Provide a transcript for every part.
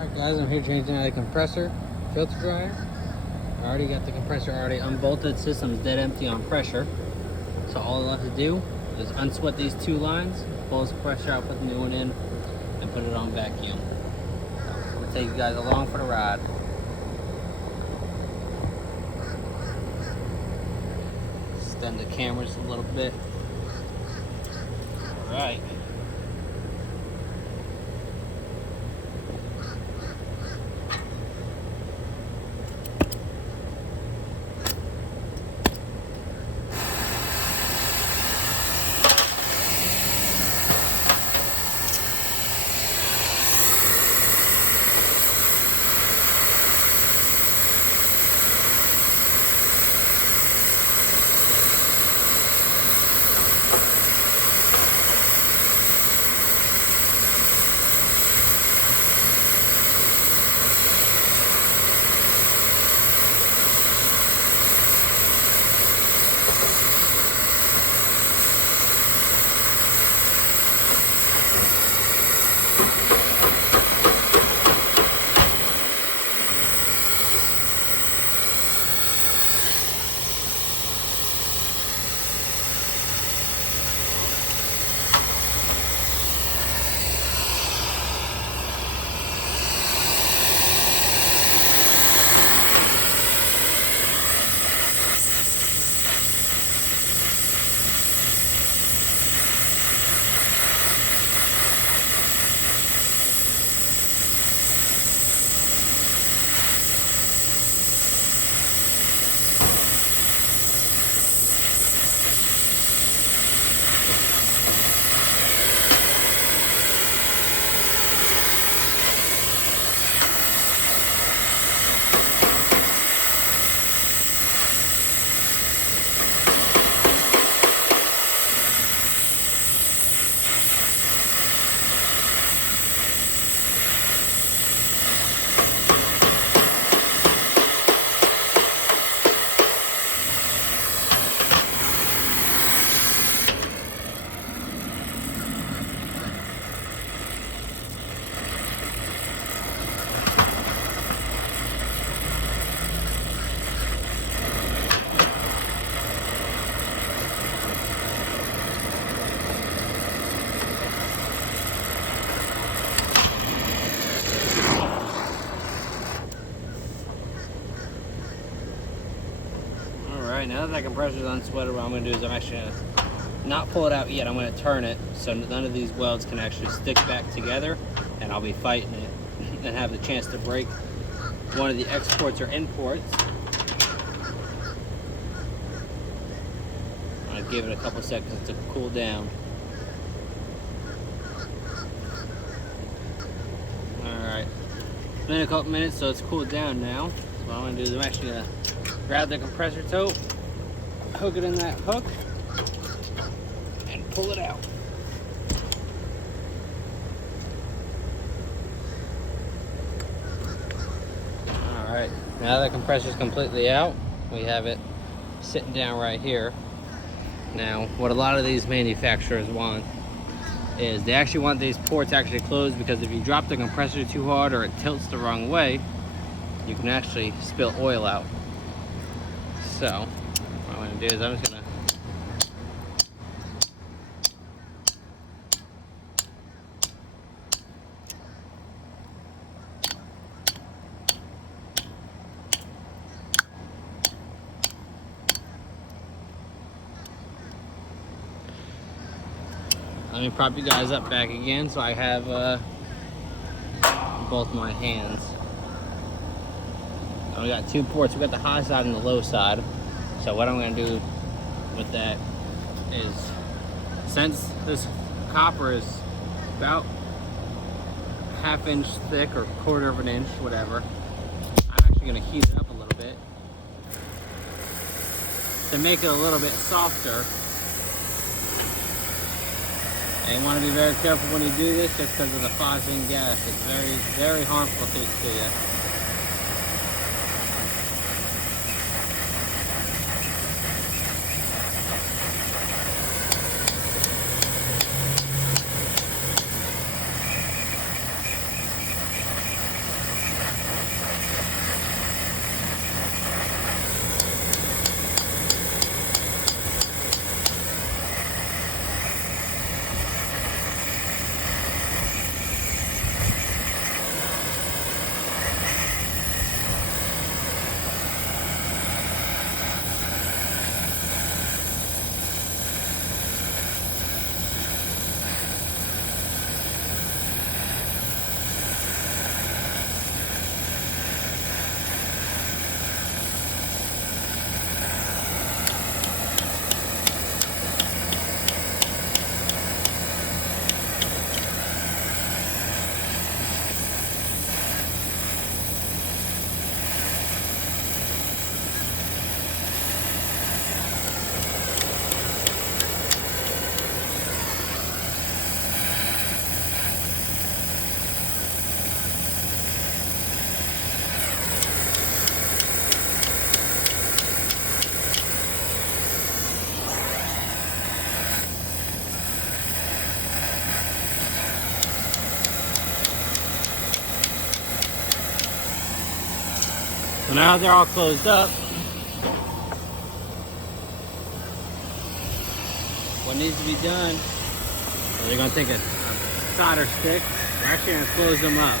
Alright guys, I'm here changing out the compressor filter dryer. I already got the compressor already unbolted. System's dead empty on pressure. So all I have to do is unsweat these two lines, pull this compressor out, put the new one in, and put it on vacuum. I'm going to take you guys along for the ride. Extend the camera just a little bit. Alright. Alright, now that compressor's unsweated, what I'm going to do is I'm actually going to not pull it out yet. I'm going to turn it so none of these welds can actually stick back together, and I'll be fighting it and have the chance to break one of the exports or imports. I'll give it a couple seconds to cool down. Alright, it's been a couple minutes, so it's cooled down now. So what I'm going to do is I'm actually going to grab the compressor toe, hook it in that hook, and pull it out. Alright, now the compressor's completely out, we have it sitting down right here. Now, what a lot of these manufacturers want is they actually want these ports actually closed, because if you drop the compressor too hard or it tilts the wrong way, you can actually spill oil out. So, what I'm going to do is I'm just going to let me prop you guys up back again so I have both my hands. We got two ports. We got the high side and the low side. So what I'm going to do with that is, since this copper is about ½ inch thick or quarter of an inch, whatever, I'm actually going to heat it up a little bit to make it a little bit softer. And you want to be very careful when you do this, just because of the phosphine gas. It's very, very harmful to you. So now they're all closed up, what needs to be done is they're going to take a solder stick. We're actually going to close them up.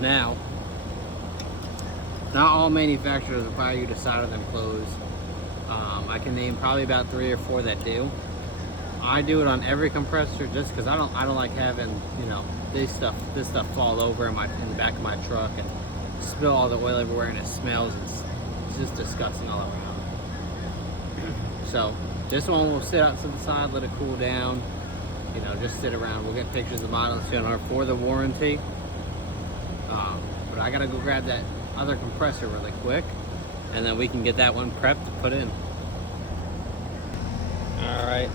Now, not all manufacturers require you to solder them closed. I can name probably about 3 or 4 that do. I do it on every compressor just because I don't like having, you know, this stuff fall over in the back of my truck and spill all the oil everywhere, and it smells. It's just disgusting all around. So this one will sit out to the side, let it cool down. You know, just sit around. We'll get pictures of models for the warranty. But I gotta go grab that other compressor really quick, and then we can get that one prepped to put in. All right,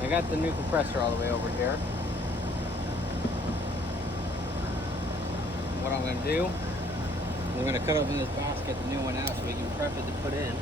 I got the new compressor all the way over here. What I'm gonna do, we're gonna cut open this basket, the new one out, so we can prep it to put in.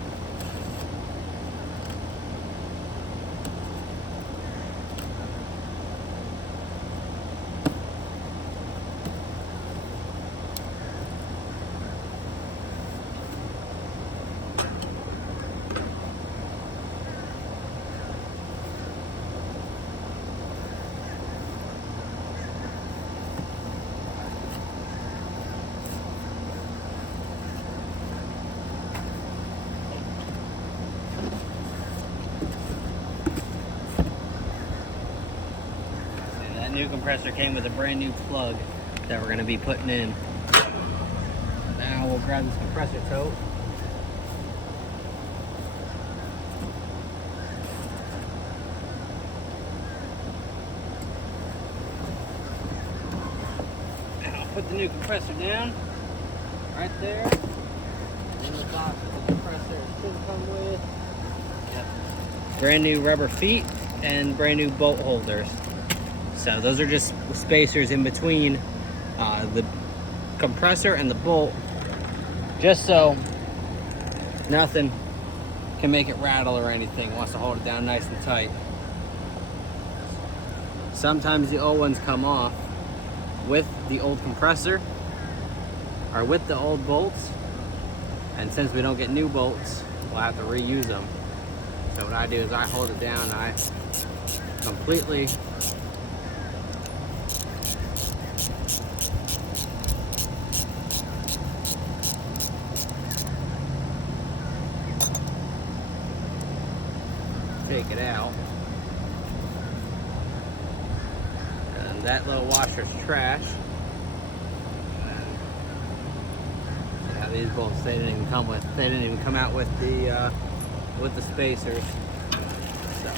New compressor came with a brand new plug that we're going to be putting in. Now we'll grab this compressor tote. And I'll put the new compressor down right there in the box that the compressor should come with. Yep. Brand new rubber feet and brand new bolt holders. So those are just spacers in between the compressor and the bolt, just so nothing can make it rattle or anything. It wants to hold it down nice and tight. Sometimes the old ones come off with the old compressor or with the old bolts, and since we don't get new bolts, we'll have to reuse them. So what I do is I hold it down and I completely take it out. And that little washer's trash. Yeah, these bolts they didn't even come out with the spacers. So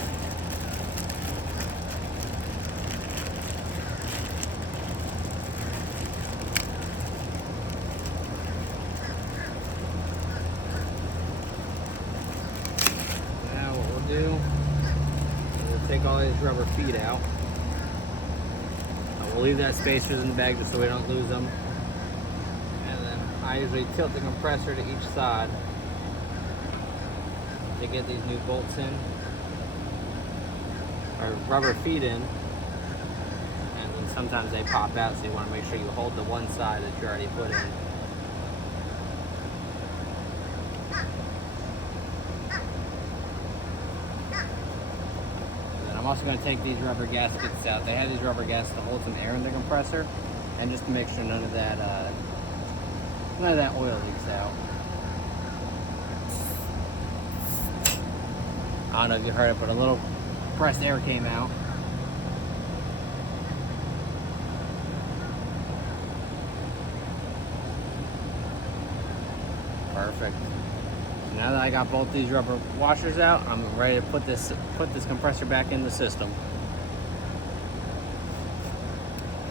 we'll take all these rubber feet out. We'll leave that spacers in the bag just so we don't lose them. And then I usually tilt the compressor to each side to get these new bolts in. or rubber feet in, and then sometimes they pop out, so you want to make sure you hold the one side that you already put in. I'm also going to take these rubber gaskets out. They have these rubber gaskets to hold some air in the compressor, and just to make sure none of that oil leaks out. I don't know if you heard it, but a little compressed air came out. Perfect. Now that I got both these rubber washers out, I'm ready to put this compressor back in the system.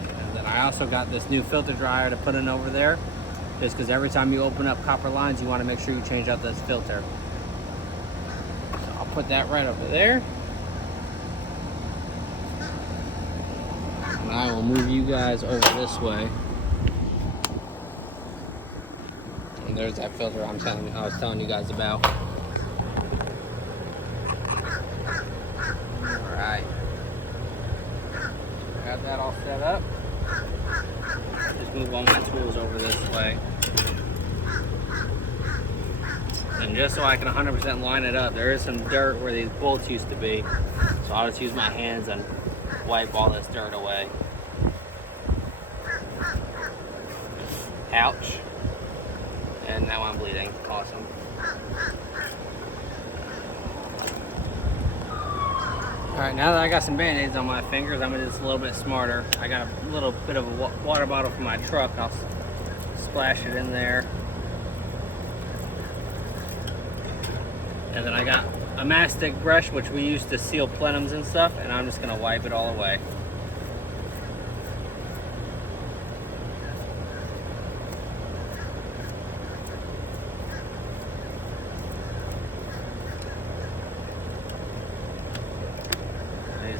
And then I also got this new filter dryer to put in over there, just because every time you open up copper lines, you want to make sure you change out this filter. So I'll put that right over there. And I will move you guys over this way. And there's that filter I was telling you guys about. Alright. Got that all set up. Just move all my tools over this way. And just so I can 100% line it up, there is some dirt where these bolts used to be. So I'll just use my hands and wipe all this dirt away. Ouch. And now I'm bleeding. Awesome. Alright, now that I got some band-aids on my fingers, I'm gonna do this a little bit smarter. I got a little bit of a water bottle from my truck. I'll splash it in there. And then I got a mastic brush, which we use to seal plenums and stuff, and I'm just gonna wipe it all away.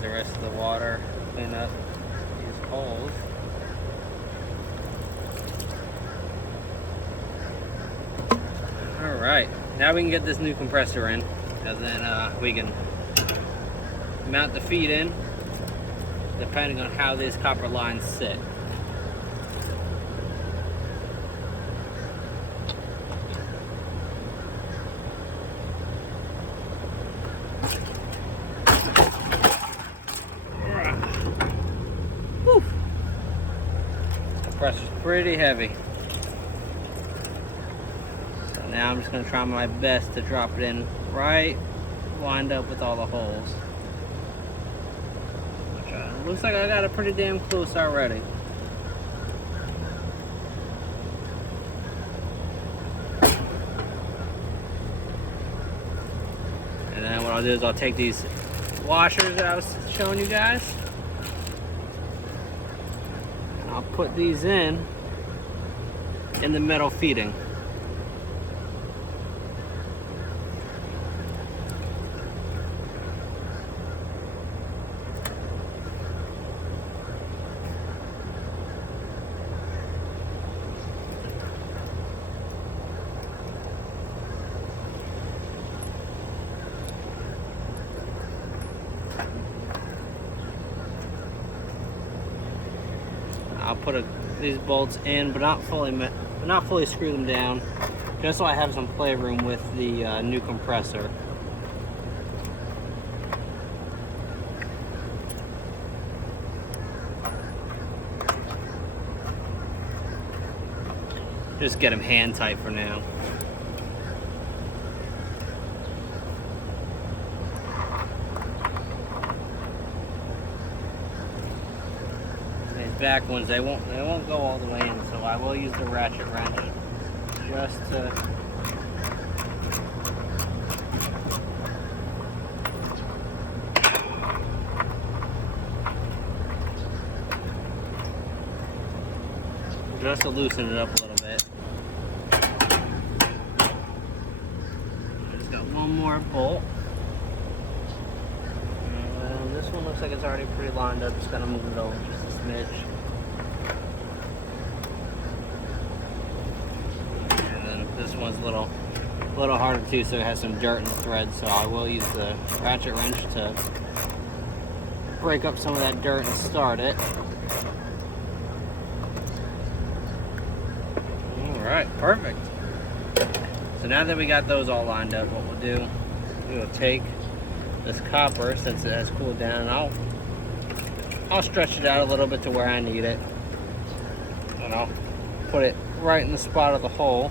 The rest of the water, clean up these holes. Alright, now we can get this new compressor in, and then we can mount the feet in depending on how these copper lines sit. Compressor's pretty heavy. So now I'm just going to try my best to drop it in right, lined up with all the holes. Which looks like I got it pretty damn close already. And then what I'll do is I'll take these washers that I was showing you guys. I'll put these in the metal feeding. I'll put these bolts in, but not fully screw them down, just so I have some playroom with the new compressor. Just get them hand tight for now. Back ones, they won't go all the way in, so I will use the ratchet wrench just to loosen it up a little bit. Just got one more bolt. And this one looks like it's already pretty lined up. Just gotta move it over just a smidge. This one's a little harder too, so it has some dirt in the thread, so I will use the ratchet wrench to break up some of that dirt and start it. Alright, perfect. So now that we got those all lined up, what we'll do, we'll take this copper, since it has cooled down, and I'll stretch it out a little bit to where I need it. And I'll put it right in the spot of the hole.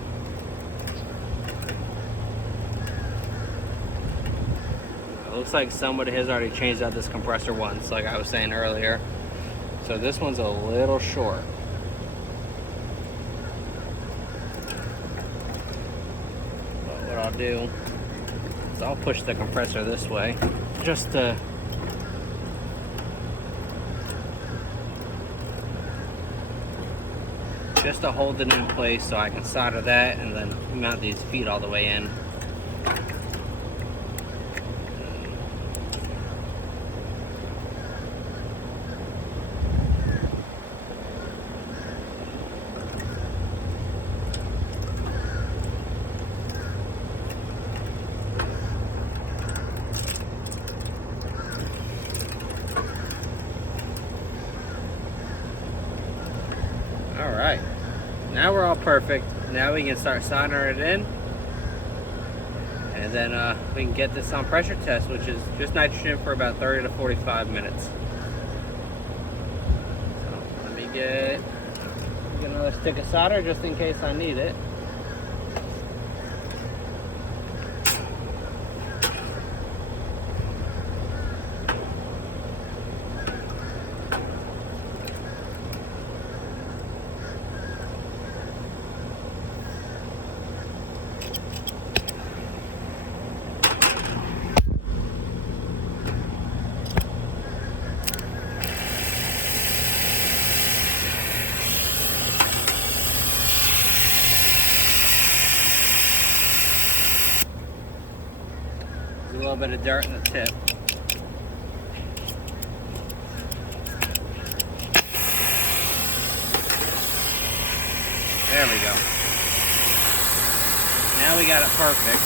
It looks like somebody has already changed out this compressor once, like I was saying earlier. So this one's a little short. But what I'll do is I'll push the compressor this way, just to hold it in place so I can solder that and then mount these feet all the way in. Alright, now we're all perfect. Now we can start soldering it in, and then we can get this on pressure test, which is just nitrogen for about 30 to 45 minutes. So let me get another stick of solder just in case I need it. A little bit of dirt in the tip. There we go. Now we got it perfect.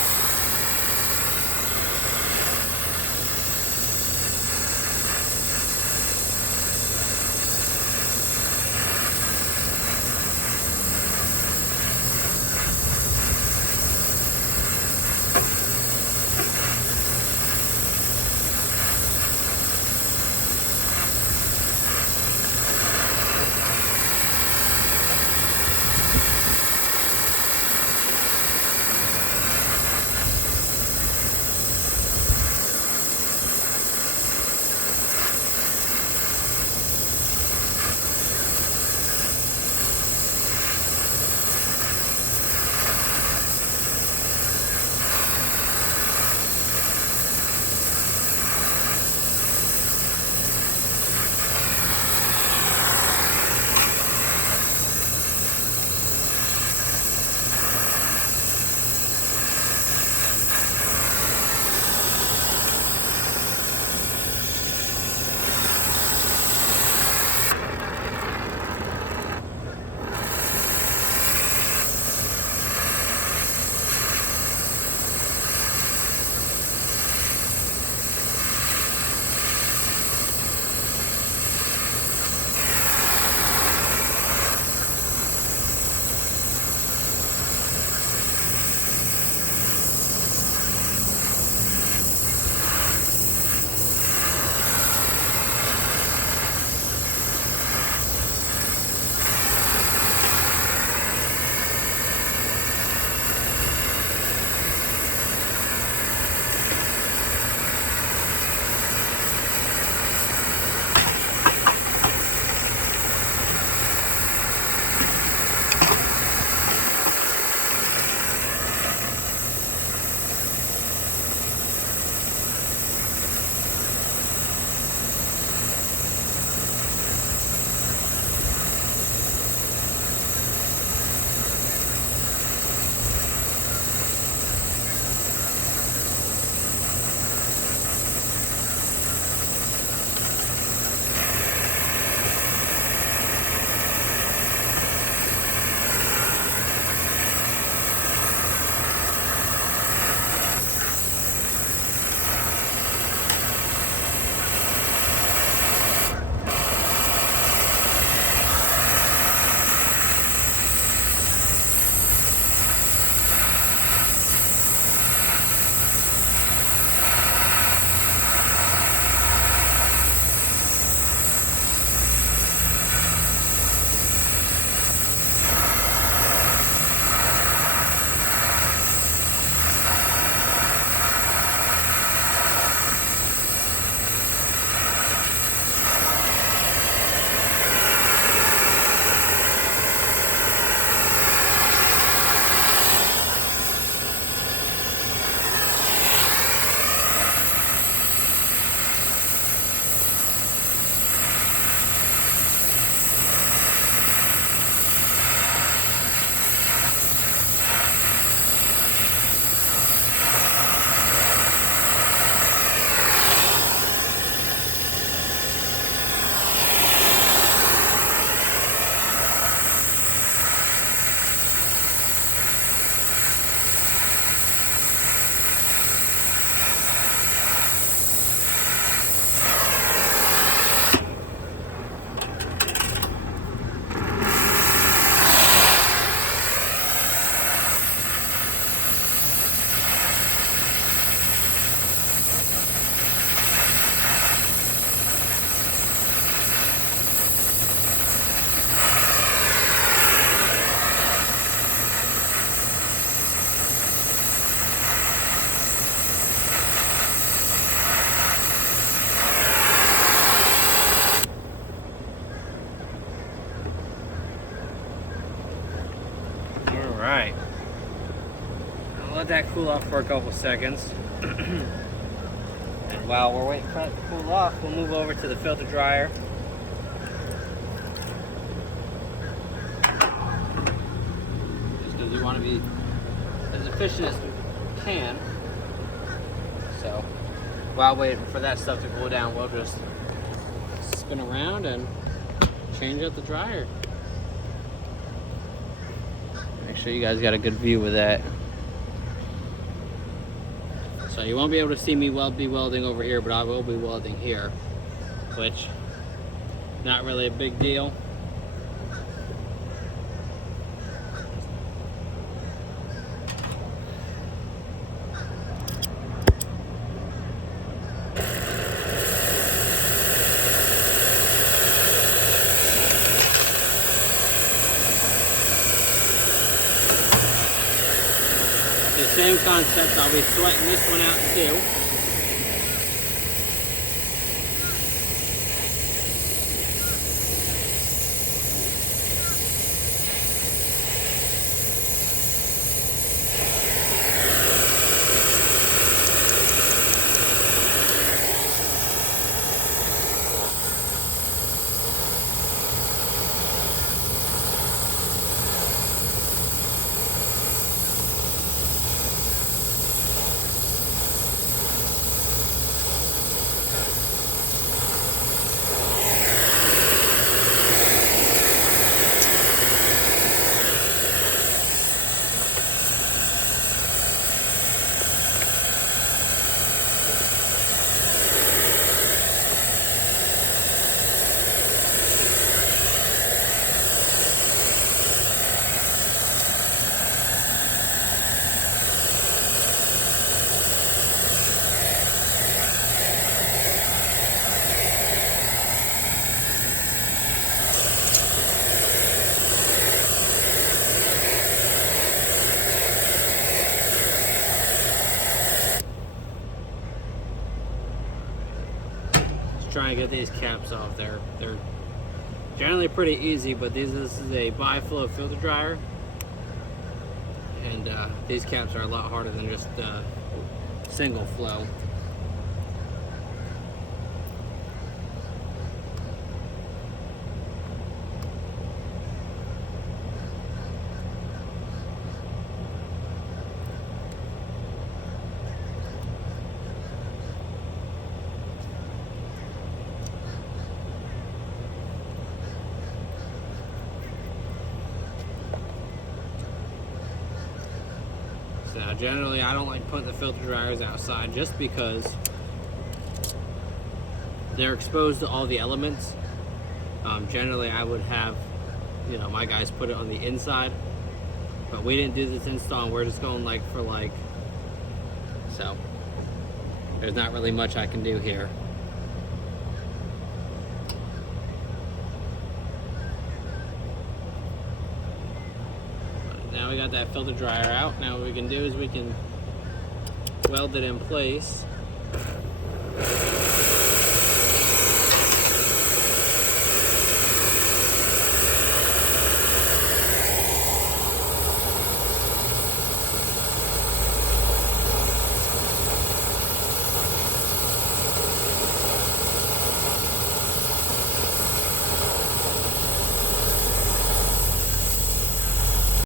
let that cool off for a couple seconds. And while we're waiting for it to cool off, we'll move over to the filter dryer. Just because you want to be as efficient as you can. So while waiting for that stuff to cool down, we'll just spin around and change out the dryer. Make sure you guys got a good view of that. So you won't be able to see me be welding over here, but I will be welding here, which not really a big deal. The same concept, I'll be sweating this one out too. Trying to get these caps off. They're generally pretty easy, but this is a bi-flow filter dryer, and these caps are a lot harder than just single flow. Now, generally, I don't like putting the filter dryers outside just because they're exposed to all the elements. Generally, I would have, my guys put it on the inside, but we didn't do this install, and we're just going so there's not really much I can do here. Now we got that filter dryer out. Now what we can do is we can weld it in place.